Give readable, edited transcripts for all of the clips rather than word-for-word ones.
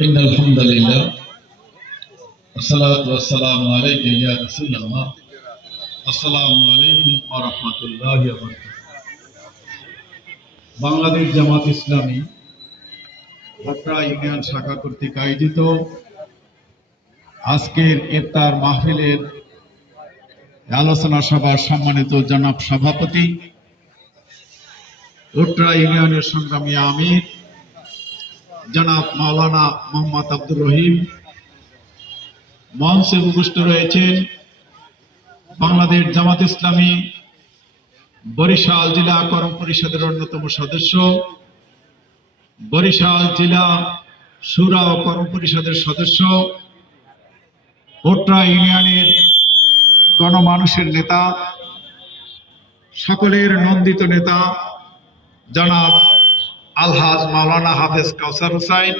إن الحمد لله والصلاة والسلام عليك يا رسول الله السلام عليكم ورحمة الله وبركاته Bangladesh Jamaat Islami ভোটরা union শাখা কর্তৃক আয়োজিত আজকের ইফতার মাহফিলের আলোচনা সভার সম্মানিত জনাব সভাপতি ভোটরা ইউনিয়নের সংগ্রামী আমির জনাব মাওলানা মোহাম্মদ আব্দুর রহিম, মঞ্চে উপস্থিত রয়েছেন বাংলাদেশ জামাত ইসলামী বরিশাল জেলা কর্ম পরিষদের অন্যতম সদস্য, বরিশাল জেলা শুরা ও কর্ম পরিষদের সদস্য, ভোটরা ইউনিয়নের গণমানুষের নেতা, সকলের নন্দিত নেতা জনাব আলহাজ মাওলানা হাফেজ কাউসার হুসাইন।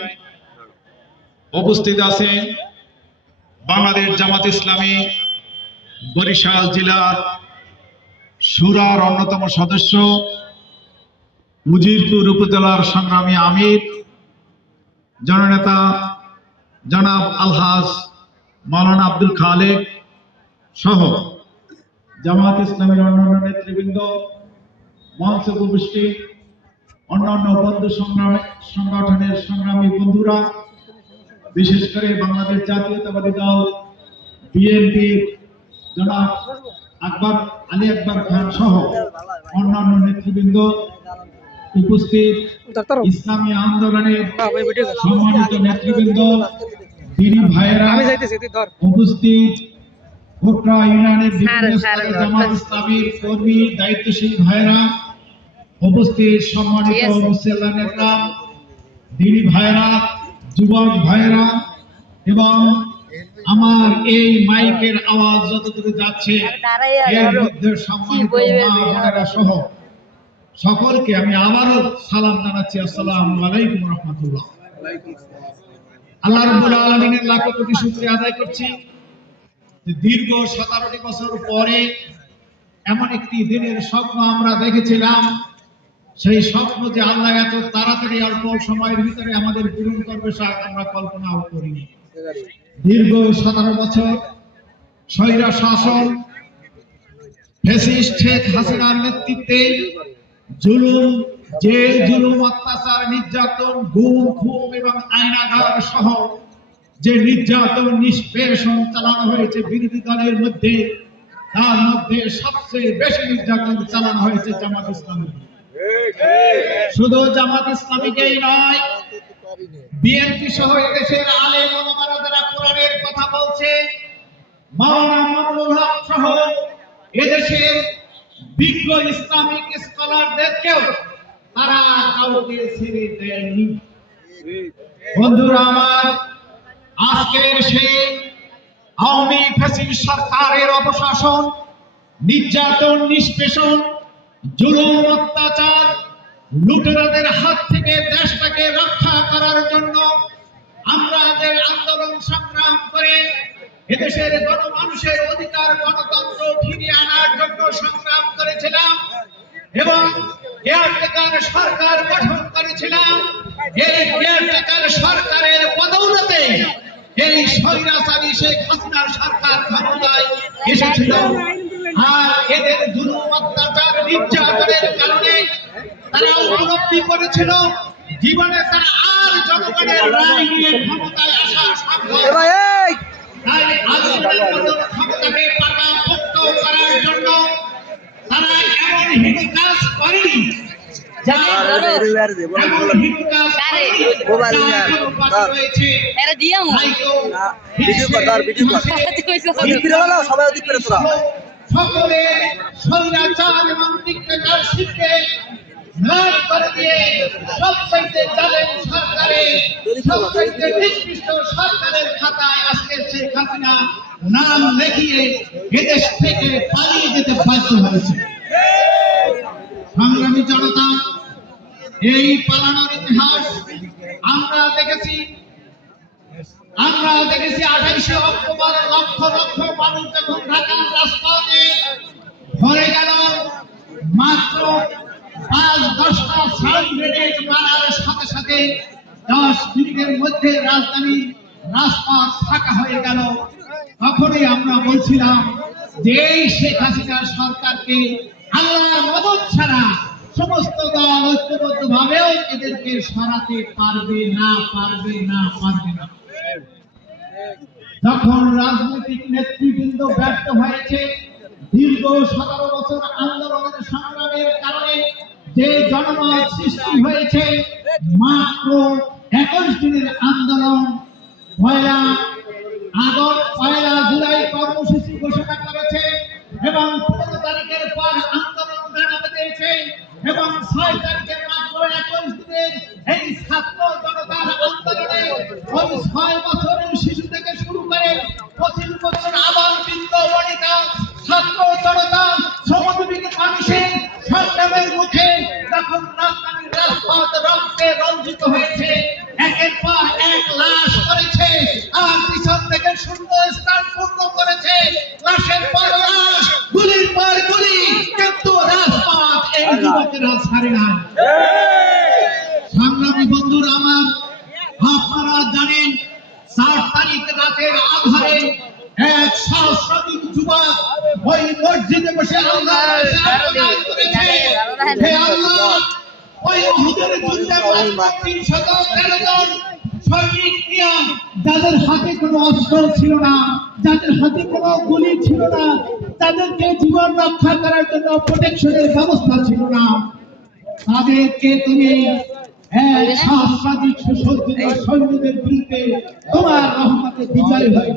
উপস্থিত আছেন বাংলাদেশ জামাত ইসলামী বরিশাল জেলার শুরার অন্যতম সদস্য, উজিরপুর উপজেলার সংগ্রামী আমির জননেতা জনাব আলহাজ মাওলানা আব্দুল খালেক সহ জামাত ইসলামের অন্যান্য নেতৃবৃন্দ, মঞ্চে উপস্থিত অন্যান্য বন্ধু সংগঠনের সংগ্রামী বন্ধুরা, বিশেষ করে বাংলাদেশ জাতীয়তাবাদী দল বিএনপি জনাব আলী আকবর খান সহ অন্যান্য নেতৃবৃন্দ, উপস্থিত ইসলামী আন্দোলনের সম্মানিত নেতৃবৃন্দ, দিনী ভাইয়েরা, উপস্থিত ভোটরা ইউনিয়নের বিভিন্ন স্তরের জামাত ইসলামীর কর্মী দায়িত্বশীল ভাইয়েরা, উপস্থিত সম্মানিত মুসলিম নেতা, দিনী ভাইয়েরা, যুবক ভাইয়েরা এবং আমার এই মাইকের আওয়াজ যতদূর যাচ্ছে এর মধ্যে সম্মানিত মা বোনেরা সহ সকলকে আমি আবারও সালাম জানাচ্ছি, আসসালামু আলাইকুম ওয়া রাহমাতুল্লাহ। আল্লাহ রাব্বুল আলামিনের লাখ কোটি শুকরিয়া আদায় করছি যে দীর্ঘ 17টি বছর পরে এমন একটি দিনের স্বপ্ন আমরা দেখেছিলাম। সেই স্বপ্ন যে আল্লাহ এত তাড়াতাড়ি অল্প সময়ের ভিতরে আমাদের পূরণ করবে আমরা কল্পনাও করিনি। দীর্ঘ 17 বছর স্বৈরা শাসন, ফ্যাসিস্ট শেখ হাসিনার নেতৃত্বে জুলুম, জেল জুলুম, অত্যাচার, নির্যাতন, গুম খুন এবং আয়নাঘর সহ যে নির্যাতন নিষ্পেষণ চালানো হয়েছে বিরোধী দলের মধ্যে, তার মধ্যে সবচেয়ে বেশি নির্যাতন চালানো হয়েছে জামাত ইসলামী। শুধু জামাত ইসলামীকেই নয়, বিএনপি সহ দেশের আলেম ওলামারা যারা কোরআনের কথা বলছে, মাওলানা মামুনুল হক সহ এদেশের বিজ্ঞ ইসলামিক স্কলারদেরকেও তারা কাউকে ছেড়ে দেয়নি। বন্ধুরা আমার, আজকের সেই আওয়ামী ফ্যাসিস্ট সরকারের অপশাসন, নির্যাতন, নিষ্পেষণ, জুলুম, অত্যাচার, লুটেরাদের হাত থেকে দেশটাকে রক্ষা করার জন্য আমরা যে আন্দোলন সংগ্রাম করে এদেশের গণমানুষের অধিকার, গণতন্ত্র ফিরিয়ে আনার জন্য সংগ্রাম করেছিলাম এবং কেয়ারটেকার সরকার গঠন করেছিলাম। এই কেয়ারটেকার সরকারের বদৌলতে এই স্বৈরাচারী শেখ হাসিনার সরকার ক্ষমতায় এসেছিল। আর এদের জুলুম, অত্যাচার, নির্যাতনের কারণে তারা উপলব্ধি করেছিল জীবনে তারা আর জনগণের রায় নিয়ে ক্ষমতায় আসা সম্ভব। তাই আন্দোলনের মতো ক্ষমতাকে পাকাপোক্ত করার জন্য তারা এমন হীন কাজ করেনি, সকলের স্বৈরাচার এবং ডিক্টেটরশিপকে ম্লান করে দিয়ে সবচাইতে জালেম সরকারের, সবচাইতে নিকৃষ্ট সরকারের খাতায় আজকে শেখ হাসিনা নাম লিখিয়ে এদেশ থেকে পালিয়ে যেতে বাধ্য হয়েছে। সংগ্রামী জনতা, এই পালানোর ইতিহাস আমরা দেখেছি। 28শে অক্টোবর লক্ষ লক্ষ মানুষ যখন ঢাকার রাজপথে ভরে গেল, মাত্র 5-10টা সাউন্ড গ্রেনেড মারার সাথে সাথে 10 মিনিটের মধ্যে রাজধানী রাজপথ ফাঁকা হয়ে গেল। তখনই আমরা বলছিলাম যে এই শেখ হাসিনার সরকারকে আল্লাহর মদদ ছাড়া সমস্ত দল ঐক্যবদ্ধ ভাবেও এদেরকে সরাতে পারবে না। যখন রাজনৈতিক নেতৃবৃন্দ ব্যর্থ হয়েছে, দীর্ঘ 17 বছর আন্দোলনের সংগ্রামের কারণে যে জনমত সৃষ্টি হয়েছে, মাত্র 21 দিনের আন্দোলন পয়লা জুলাই কর্মসূচি ঘোষণা করেছে এবং 15 তারিখের পর আন্দোলন দাঁড়া বেঁধেছে এবং 6 তারিখের মাত্র 21 দিনের এই ছাত্র জনতার আন্দোলনে ওই 6 বছরের শিশু থেকে শুরু করে 25 বছর আবার বৃদ্ধ বনিতা ছাত্র জনতা শ্রমজীবী মানুষের সংগ্রামের মুখে যখন রাজধানীর রাজপথ রক্তে রঞ্জিত হয়েছে, একের পর এক লাশ করেছে আর পিছন থেকে শূন্য স্থান পূর্ণ করেছে, লাশের পর লাশ, গুলির পর গুলি, কিন্তু রাজপথ এই যুবকেরা ছাড়ে না। সংগ্রামী বন্ধুরা আমার, আপনারা জানেন 4 তারিখ রাতের আধারে এক সহস্রাধিক যুবক ওই মসজিদে বসে আল্লাহর আরাধনা করেছে। হে আল্লাহ, ওই উহুদের যুদ্ধে 313 জন সৈনিক নিয়ে, যাদের হাতে কোনো অস্ত্র ছিল না, যাদের হাতে কোনো গুলি ছিল না, তাদেরকে জীবন রক্ষা করার জন্য প্রোটেকশনের ব্যবস্থা ছিল না, তাদেরকে তুমি সহস্রাধিক সুসজ্জিত সৈন্যদের বিরুদ্ধে তোমার রহমতে বিজয় হয়েছে।